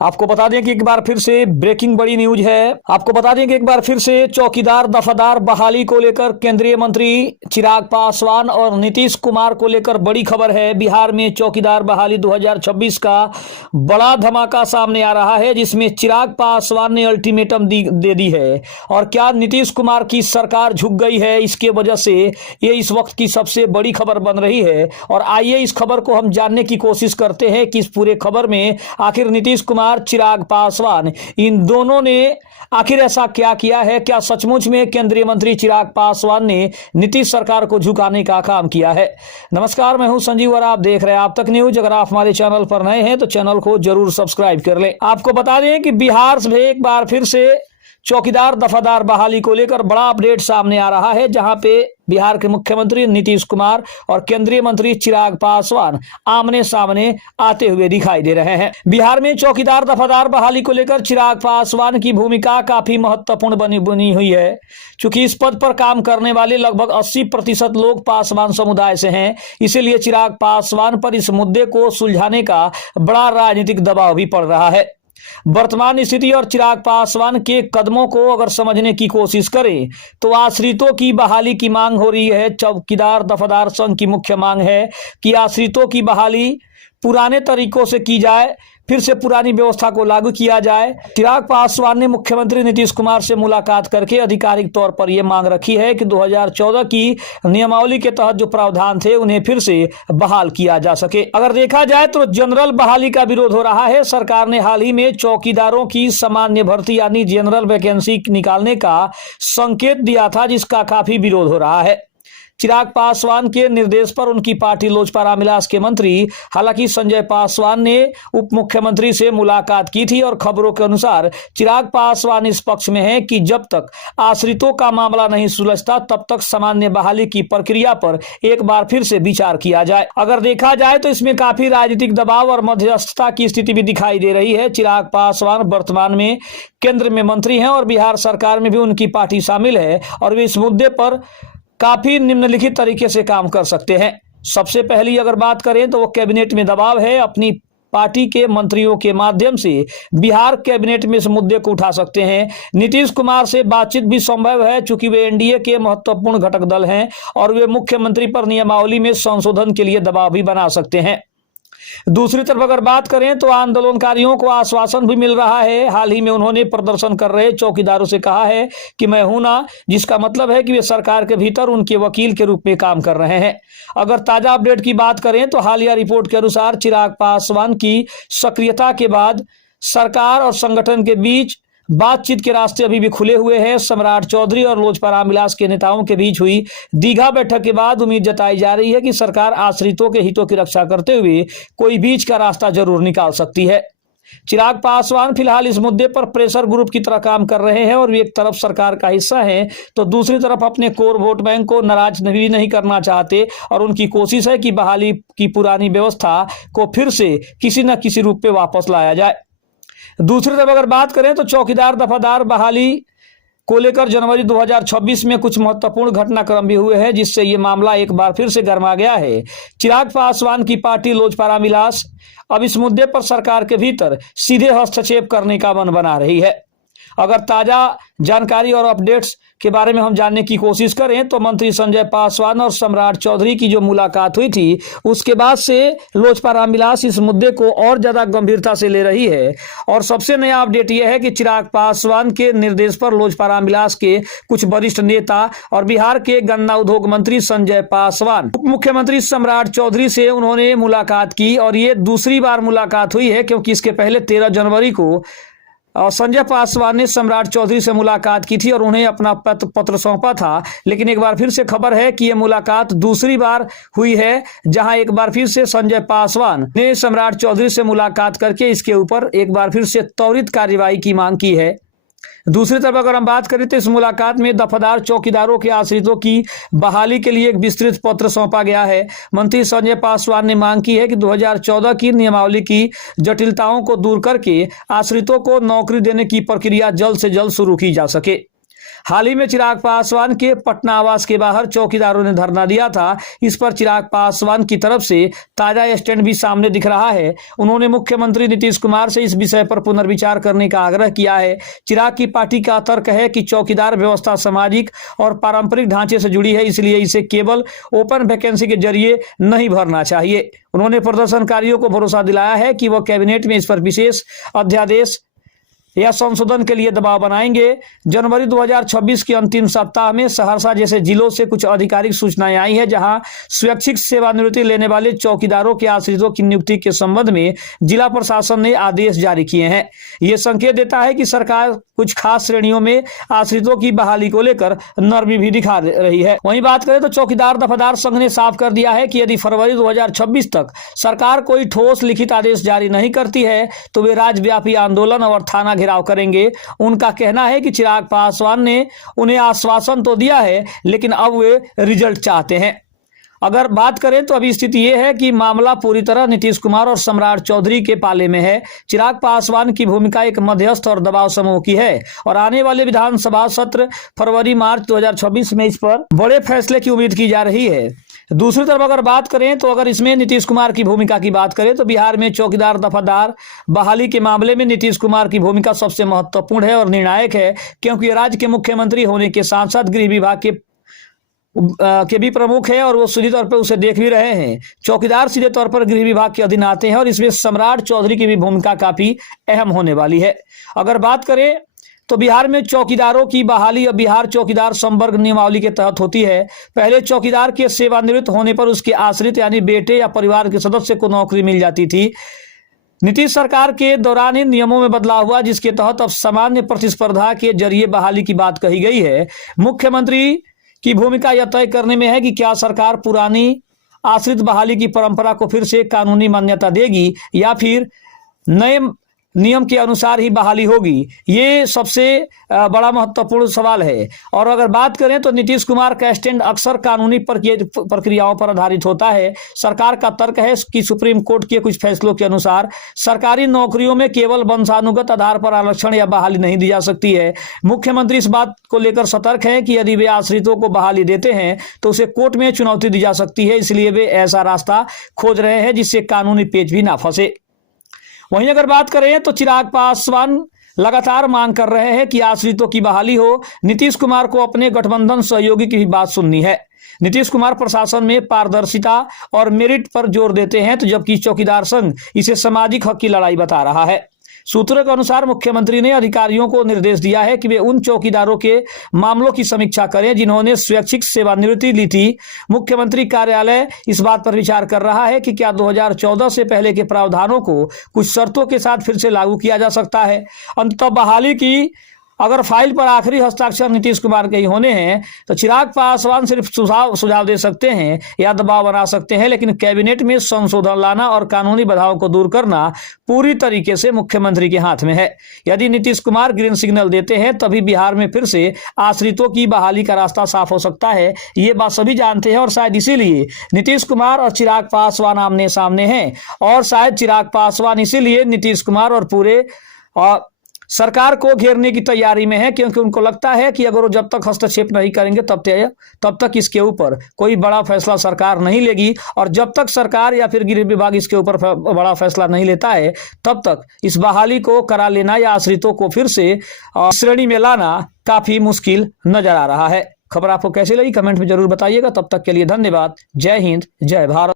आपको बता दें कि एक बार फिर से ब्रेकिंग बड़ी न्यूज है। आपको बता दें कि एक बार फिर से चौकीदार दफादार बहाली को लेकर केंद्रीय मंत्री चिराग पासवान और नीतीश कुमार को लेकर बड़ी खबर है। बिहार में चौकीदार बहाली 2026 का बड़ा धमाका सामने आ रहा है, जिसमें चिराग पासवान ने अल्टीमेटम दे दी है। और क्या नीतीश कुमार की सरकार झुक गई है, इसके वजह से ये इस वक्त की सबसे बड़ी खबर बन रही है। और आइए इस खबर को हम जानने की कोशिश करते हैं कि इस पूरे खबर में आखिर नीतीश कुमार, चिराग पासवान, इन दोनों ने आखिर ऐसा क्या किया है। क्या सचमुच में केंद्रीय मंत्री चिराग पासवान ने नीतीश सरकार को झुकाने का काम किया है। नमस्कार, मैं हूं संजीव और आप देख रहे हैं आप तक न्यूज। अगर आप हमारे चैनल पर नए हैं तो चैनल को जरूर सब्सक्राइब कर लें। आपको बता दें कि बिहार से एक बार फिर से चौकीदार दफादार बहाली को लेकर बड़ा अपडेट सामने आ रहा है, जहां पे बिहार के मुख्यमंत्री नीतीश कुमार और केंद्रीय मंत्री चिराग पासवान आमने सामने आते हुए दिखाई दे रहे हैं। बिहार में चौकीदार दफादार बहाली को लेकर चिराग पासवान की भूमिका काफी महत्वपूर्ण बनी हुई है। चूंकि इस पद पर काम करने वाले लगभग 80% लोग पासवान समुदाय से हैं, इसीलिए चिराग पासवान पर इस मुद्दे को सुलझाने का बड़ा राजनीतिक दबाव भी पड़ रहा है। वर्तमान स्थिति और चिराग पासवान के कदमों को अगर समझने की कोशिश करें तो आश्रितों की बहाली की मांग हो रही है। चौकीदार दफादार संघ की मुख्य मांग है कि आश्रितों की बहाली पुराने तरीकों से की जाए, फिर से पुरानी व्यवस्था को लागू किया जाए। चिराग पासवान ने मुख्यमंत्री नीतीश कुमार से मुलाकात करके आधिकारिक तौर पर यह मांग रखी है कि 2014 की नियमावली के तहत जो प्रावधान थे उन्हें फिर से बहाल किया जा सके। अगर देखा जाए तो जनरल बहाली का विरोध हो रहा है। सरकार ने हाल ही में चौकीदारों की सामान्य भर्ती यानी जनरल वैकेंसी निकालने का संकेत दिया था, जिसका काफी विरोध हो रहा है। चिराग पासवान के निर्देश पर उनकी पार्टी लोजपा रामविलास के मंत्री हालांकि संजय पासवान ने उप मुख्यमंत्री से मुलाकात की थी। और खबरों के अनुसार चिराग पासवान इस पक्ष में है कि जब तक आश्रितों का मामला नहीं सुलझता तब तक सामान्य बहाली की प्रक्रिया पर एक बार फिर से विचार किया जाए। अगर देखा जाए तो इसमें काफी राजनीतिक दबाव और मध्यस्थता की स्थिति भी दिखाई दे रही है। चिराग पासवान वर्तमान में केंद्र में मंत्री हैं और बिहार सरकार में भी उनकी पार्टी शामिल है और वे इस मुद्दे पर काफी निम्नलिखित तरीके से काम कर सकते हैं। सबसे पहली अगर बात करें तो वो कैबिनेट में दबाव है। अपनी पार्टी के मंत्रियों के माध्यम से बिहार कैबिनेट में इस मुद्दे को उठा सकते हैं। नीतीश कुमार से बातचीत भी संभव है, चूंकि वे एनडीए के महत्वपूर्ण घटक दल हैं और वे मुख्यमंत्री पर नियमावली में संशोधन के लिए दबाव भी बना सकते हैं। दूसरी तरफ अगर बात करें तो आंदोलनकारियों को आश्वासन भी मिल रहा है। हाल ही में उन्होंने प्रदर्शन कर रहे चौकीदारों से कहा है कि मैं हूं ना, जिसका मतलब है कि वे सरकार के भीतर उनके वकील के रूप में काम कर रहे हैं। अगर ताजा अपडेट की बात करें तो हालिया रिपोर्ट के अनुसार चिराग पासवान की सक्रियता के बाद सरकार और संगठन के बीच बातचीत के रास्ते अभी भी खुले हुए हैं। सम्राट चौधरी और लोजपा रामविलास के नेताओं के बीच हुई दीघा बैठक के बाद उम्मीद जताई जा रही है कि सरकार आश्रितों के हितों की रक्षा करते हुए कोई बीच का रास्ता जरूर निकाल सकती है। चिराग पासवान फिलहाल इस मुद्दे पर प्रेशर ग्रुप की तरह काम कर रहे हैं और वे एक तरफ सरकार का हिस्सा हैं तो दूसरी तरफ अपने कोर वोट बैंक को नाराज भी नहीं करना चाहते और उनकी कोशिश है कि बहाली की पुरानी व्यवस्था को फिर से किसी न किसी रूप में वापस लाया जाए। दूसरी तरफ अगर बात करें तो चौकीदार दफादार बहाली को लेकर जनवरी 2026 में कुछ महत्वपूर्ण घटनाक्रम भी हुए हैं, जिससे ये मामला एक बार फिर से गर्मा गया है। चिराग पासवान की पार्टी लोजपा रामविलास अब इस मुद्दे पर सरकार के भीतर सीधे हस्तक्षेप करने का मन बना रही है। अगर ताजा जानकारी और अपडेट्स के बारे में हम जानने की कोशिश करें तो मंत्री संजय पासवान और सम्राट चौधरी की जो मुलाकात हुई थी उसके बाद से लोजपा रामविलास इस मुद्दे को और ज्यादा गंभीरता से ले रही है। और सबसे नया अपडेट यह है कि चिराग पासवान के निर्देश पर लोजपा रामविलास के कुछ वरिष्ठ नेता और बिहार के गन्ना उद्योग मंत्री संजय पासवान उप मुख्यमंत्री सम्राट चौधरी से उन्होंने मुलाकात की और ये दूसरी बार मुलाकात हुई है, क्योंकि इसके पहले 13 जनवरी को और संजय पासवान ने सम्राट चौधरी से मुलाकात की थी और उन्हें अपना पत्र सौंपा था। लेकिन एक बार फिर से खबर है कि यह मुलाकात दूसरी बार हुई है, जहां एक बार फिर से संजय पासवान ने सम्राट चौधरी से मुलाकात करके इसके ऊपर एक बार फिर से त्वरित कार्यवाही की मांग की है। दूसरी तरफ अगर हम बात करें तो इस मुलाकात में दफादार चौकीदारों के आश्रितों की बहाली के लिए एक विस्तृत पत्र सौंपा गया है। मंत्री संजय पासवान ने मांग की है कि 2014 की नियमावली की जटिलताओं को दूर करके आश्रितों को नौकरी देने की प्रक्रिया जल्द से जल्द शुरू की जा सके। हाल ही में चिराग पासवान के पटना आवास के बाहर चौकीदारों ने धरना दिया था। इस पर चिराग पासवान की तरफ से ताजा स्टैंड भी सामने दिख रहा है। उन्होंने मुख्यमंत्री नीतीश कुमार से इस विषय पर पुनर्विचार करने का आग्रह किया है। चिराग की पार्टी का तर्क है कि चौकीदार व्यवस्था सामाजिक और पारंपरिक ढांचे से जुड़ी है, इसलिए इसे केवल ओपन वैकेंसी के जरिए नहीं भरना चाहिए। उन्होंने प्रदर्शनकारियों को भरोसा दिलाया है कि वह कैबिनेट में इस पर विशेष अध्यादेश या संशोधन के लिए दबाव बनाएंगे। जनवरी 2026 के अंतिम सप्ताह में सहरसा जैसे जिलों से कुछ आधिकारिक सूचनाएं आई हैं, जहां स्वैच्छिक सेवानिवृत्ति लेने वाले चौकीदारों के आश्रितों की नियुक्ति के संबंध में जिला प्रशासन ने आदेश जारी किए हैं। ये संकेत देता है कि सरकार कुछ खास श्रेणियों में आश्रितों की बहाली को लेकर नरमी भी दिखा रही है। वहीं बात करें तो चौकीदार दफादार संघ ने साफ कर दिया है कि यदि फरवरी 2026 तक सरकार कोई ठोस लिखित आदेश जारी नहीं करती है तो वे राज्यव्यापी आंदोलन और थाना घेराव करेंगे। उनका कहना है कि चिराग पासवान ने उन्हें आश्वासन तो दिया है, लेकिन अब वे रिजल्ट चाहते हैं। अगर बात करें तो अभी स्थिति यह है कि मामला पूरी तरह नीतीश कुमार और सम्राट चौधरी के पाले में है। चिराग पासवान की भूमिका एक मध्यस्थ और दबाव समूह की है और आने वाले विधानसभा सत्र फरवरी मार्च 2026 में इस पर बड़े फैसले की उम्मीद की जा रही है। दूसरी तरफ अगर बात करें तो अगर इसमें नीतीश कुमार की भूमिका की बात करें तो बिहार में चौकीदार दफादार बहाली के मामले में नीतीश कुमार की भूमिका सबसे महत्वपूर्ण है और निर्णायक है, क्योंकि राज्य के मुख्यमंत्री होने के साथ साथ गृह विभाग के भी प्रमुख है और वो सीधे तौर पर उसे देख भी रहे हैं। चौकीदार सीधे तौर पर गृह विभाग के अधीन आते हैं और इसमें सम्राट चौधरी की भी भूमिका काफी अहम होने वाली है। अगर बात करें तो बिहार में चौकीदारों की बहाली बिहार चौकीदार संवर्ग नियमावली के तहत होती है। पहले चौकीदार के सेवानिवृत्त होने पर उसके आश्रित यानी बेटे या परिवार के सदस्य को नौकरी मिल जाती थी। नीतीश सरकार के दौरान इन नियमों में बदलाव हुआ, जिसके तहत अब सामान्य प्रतिस्पर्धा के जरिए बहाली की बात कही गई है। मुख्यमंत्री की भूमिका यह तय करने में है कि क्या सरकार पुरानी आश्रित बहाली की परंपरा को फिर से कानूनी मान्यता देगी या फिर नए नियम के अनुसार ही बहाली होगी। ये सबसे बड़ा महत्वपूर्ण सवाल है। और अगर बात करें तो नीतीश कुमार का स्टैंड अक्सर कानूनी प्रक्रियाओं पर आधारित होता है। सरकार का तर्क है कि सुप्रीम कोर्ट के कुछ फैसलों के अनुसार सरकारी नौकरियों में केवल वंशानुगत आधार पर आरक्षण या बहाली नहीं दी जा सकती है। मुख्यमंत्री इस बात को लेकर सतर्क है कि यदि वे आश्रितों को बहाली देते हैं तो उसे कोर्ट में चुनौती दी जा सकती है, इसलिए वे ऐसा रास्ता खोज रहे हैं जिससे कानूनी पेच भी ना फंसे। वहीं अगर बात करें तो चिराग पासवान लगातार मांग कर रहे हैं कि आश्रितों की बहाली हो। नीतीश कुमार को अपने गठबंधन सहयोगी की भी बात सुननी है। नीतीश कुमार प्रशासन में पारदर्शिता और मेरिट पर जोर देते हैं, तो जबकि चौकीदार संघ इसे सामाजिक हक की लड़ाई बता रहा है। सूत्रों के अनुसार मुख्यमंत्री ने अधिकारियों को निर्देश दिया है कि वे उन चौकीदारों के मामलों की समीक्षा करें जिन्होंने स्वैच्छिक सेवानिवृत्ति ली थी। मुख्यमंत्री कार्यालय इस बात पर विचार कर रहा है कि क्या 2014 से पहले के प्रावधानों को कुछ शर्तों के साथ फिर से लागू किया जा सकता है। अंततः बहाली की अगर फाइल पर आखिरी हस्ताक्षर नीतीश कुमार के ही होने हैं तो चिराग पासवान सिर्फ सुझाव दे सकते हैं या दबाव बना सकते हैं, लेकिन कैबिनेट में संशोधन लाना और कानूनी बाधाओं को दूर करना पूरी तरीके से मुख्यमंत्री के हाथ में है। यदि नीतीश कुमार ग्रीन सिग्नल देते हैं तभी बिहार में फिर से आश्रितों की बहाली का रास्ता साफ हो सकता है। ये बात सभी जानते हैं और शायद इसीलिए नीतीश कुमार और चिराग पासवान आमने सामने हैं और शायद चिराग पासवान इसीलिए नीतीश कुमार और पूरे सरकार को घेरने की तैयारी में है, क्योंकि उनको लगता है कि अगर वो जब तक हस्तक्षेप नहीं करेंगे तब तक इसके ऊपर कोई बड़ा फैसला सरकार नहीं लेगी और जब तक सरकार या फिर गृह विभाग इसके ऊपर बड़ा फैसला नहीं लेता है तब तक इस बहाली को करा लेना या आश्रितों को फिर से श्रेणी में लाना काफी मुश्किल नजर आ रहा है। खबर आपको कैसी लगी कमेंट में जरूर बताइएगा। तब तक के लिए धन्यवाद। जय हिंद, जय भारत।